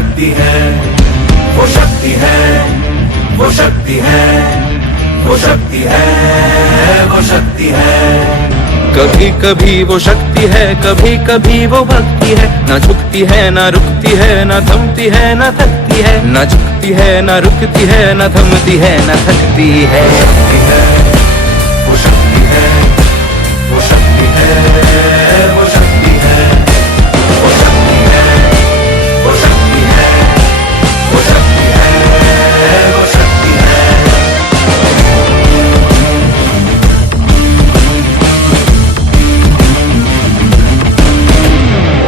शक्ति है, वो शक्ति है, वो शक्ति है, वो शक्ति है, वो शक्ति है। कभी कभी वो शक्ति है, कभी कभी वो भक्ति है। ना झुकती है ना रुकती है, ना थमती है ना थकती है। ना झुकती है ना रुकती है, ना थमती है ना थकती है। वो शक्ति है, वो शक्ति है, वो शक्ति है, वो शक्ति है, वो शक्ति है, वो शक्ति है, वो शक्ति है।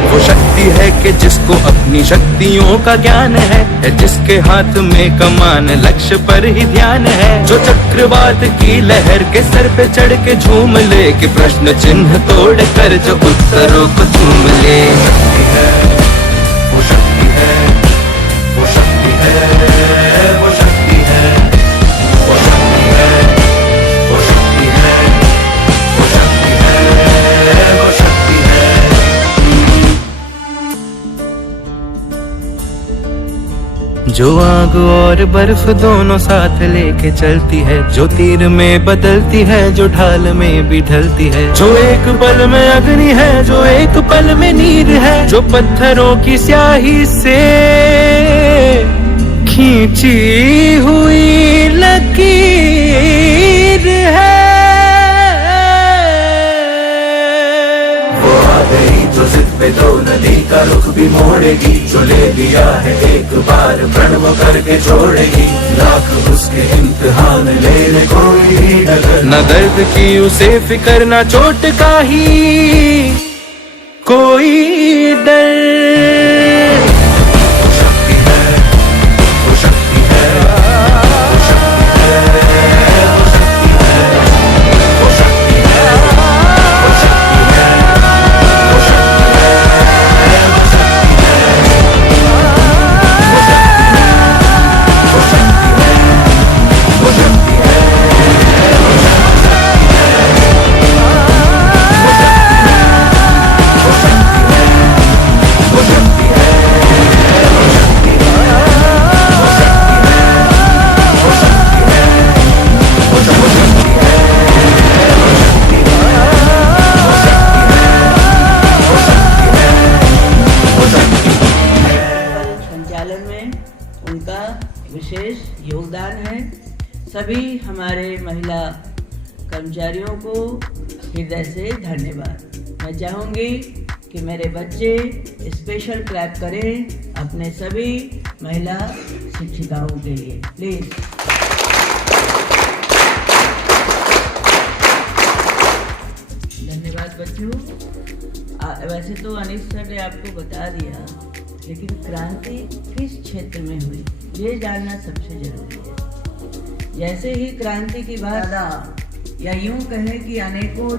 वो शक्ति है कि जिसको अपनी शक्तियों का ज्ञान है, जिसके हाथ में कमान लक्ष्य पर ही ध्यान है। जो चक्रवात की लहर के सर पे चढ़ के झूम ले, कि प्रश्न चिन्ह तोड़ कर जो उत्तरों को चूम ले। वो शक्ति है, वो शक्ति है, वो शक्ति है, वो शक्ति है, वो शक्ति है, वो शक्ति है, वो शक्ति है। जो आग और बर्फ दोनों साथ लेके चलती है, जो तीर में बदलती है, जो ढाल में भी ढलती है। जो एक पल में अग्नि है, जो एक पल में नीर है। जो पत्थरों की स्याही से खींची हुई लकीर है। वो आ गई जो जिद पे तो नदी का रुख भी मोड़ेगी। जो ले लिया है एक बार प्रण वो करके छोड़ेगी। लाख उसके इम्तिहान ले ले कोई भी डगर। न दर्द की उसे फिकर, न चोट का ही कोई डर। वो शक्ति है, वो शक्ति है, वो शक्ति है, वो शक्ति है, वो शक्ति है, वो शक्ति है, वो शक्ति है, वो शक्ति है, वो शक्ति है, वो शक्ति है, संचालन में उनका विशेष योगदान है। सभी हमारे महिला कर्मचारियों को हृदय से धन्यवाद। मैं चाहूँगी कि मेरे बच्चे स्पेशल क्लैप करें अपने सभी महिला शिक्षिकाओं के लिए, प्लीज़। धन्यवाद बच्चों। वैसे तो अनिश सर ने आपको बता दिया, लेकिन क्रांति किस क्षेत्र में हुई ये जानना सबसे जरूरी है। जैसे ही क्रांति की बात या यूं कहें कि अनेकों